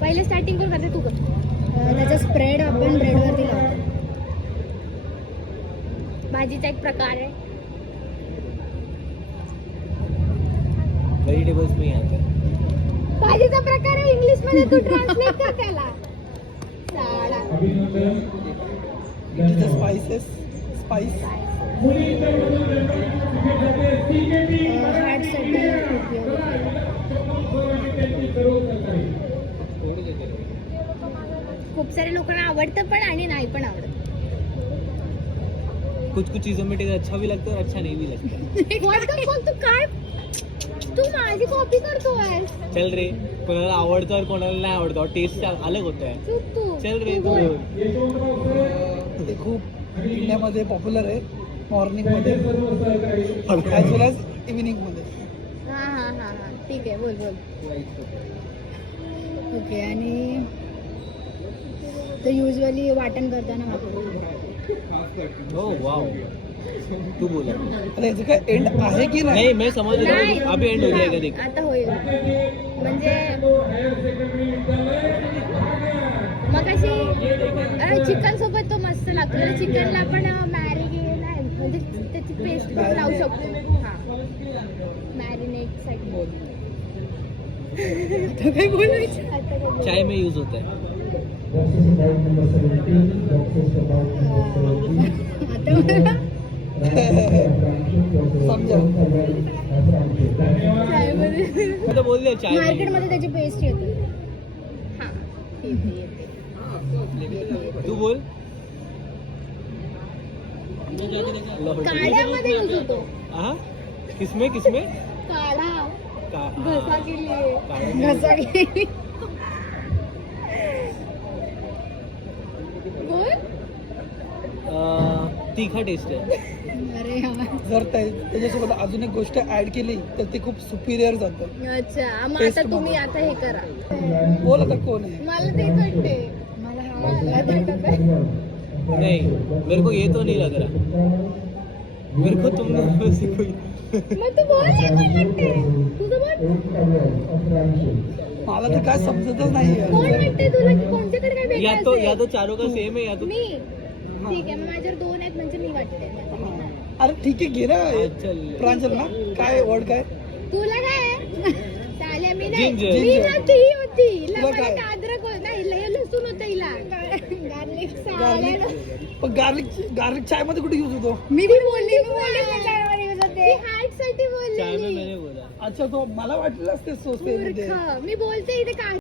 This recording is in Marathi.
पहिले स्टार्टिंग कोण करते तू कर. त्याचा स्प्रेड आपण ब्रेडवरती लावतो. भाजीचा एक प्रकार आहे. व्हेजिटेबल्स में आता है. भाजीचा प्रकार आहे इंग्लिश मध्ये तू ट्रान्सलेट कर त्याला. साला. स्पाइसेस स्पाइस हार्टसाठी खूप सारे लोकांना आवडतं पण आणि नाही पण आवडत. कुछ कुछ चीजों में टेस्ट अच्छा भी लगता है और अच्छा नहीं भी लगता. तू काय तू माझी कॉपी करतोय. चल रे, कोणाला आवडतं और कोणाला नाही आवडतं और टेस्ट अलग होता है. तू चल रे तू. ते खूप इंडियामध्ये पॉप्युलर आहे. मॉर्निंग मध्ये ॲज वेल ॲज इव्हिनिंग मध्ये. हा ठीक आहे बोल. ओके. आणि ते युजली वाटण करताना वापरतो. ओ वाव. तू बोला. अरे याचं काय एंड आहे की नाही? नहीं मैं समझ रहा नाही. हूँ. अभी एंड हो जाएगा देख. आता होईल म्हणजे मग अशी चिकन सोबत तो मस्त लागतो. चिकनला आपण मॅरिनेट नाही म्हणजे त्याची पेस्ट पण लावू शकतो. हा मॅरिनेट साठी. आता काय बोलायचं? आता काय चाय में यूज होता है. आता मला समजा चायमध्ये. मैं तो बोल दिया चाय में. मार्केटमध्ये त्याची पेस्ट येते. हा येते. तू बोल. काढ्यामध्ये यूज होतो. हाँ किसमें काढा का- घसा केली. काढा. घसा गेली. बोल. तीखा टेस्ट है. अरे यार. जर त्याच्यासोबत अजून एक गोष्ट ऍड केली तर ते खूप सुपिरियर जातं. अच्छा मग Taste आता तुम्ही मध्ये. आता हे करा. बोल आता कोण आहे? मला ते वाटते. मला हा मला ते वाटते. नहीं मेरे को ये तो नहीं लग रहा. मेरे को तुम लोगों से कोई. मग तू बोल ना कोण वाटते. तुझं बोल. मला तर काय समजतच नाहीये. कोण वाटते तुला की कोणत्याकडे काय वेगळं या तो असेल? चारों का सेम है या तो. मी ठीक आहे मग माझ्यावर 2 आहेत म्हणजे मी वाटते. अरे ठीक आहे घे ना. चल. प्रांजल ना काय वर्ड काय? तुला काय चालेल मी नाही. Ginger. मी नव्हती ही होती. हिला तुला मला काय? अद्रक नाही लसूण होतं हिला. Garlic garlic. पण गार्लिक चाय मध्ये कुठे यूज होतो? मी बोलली ती हार्ट साठी चाय में बोलली. मैंने बोला. अच्छा तो मला वाटलं असते सोसे मूर्ख. मी बोलते इथे काय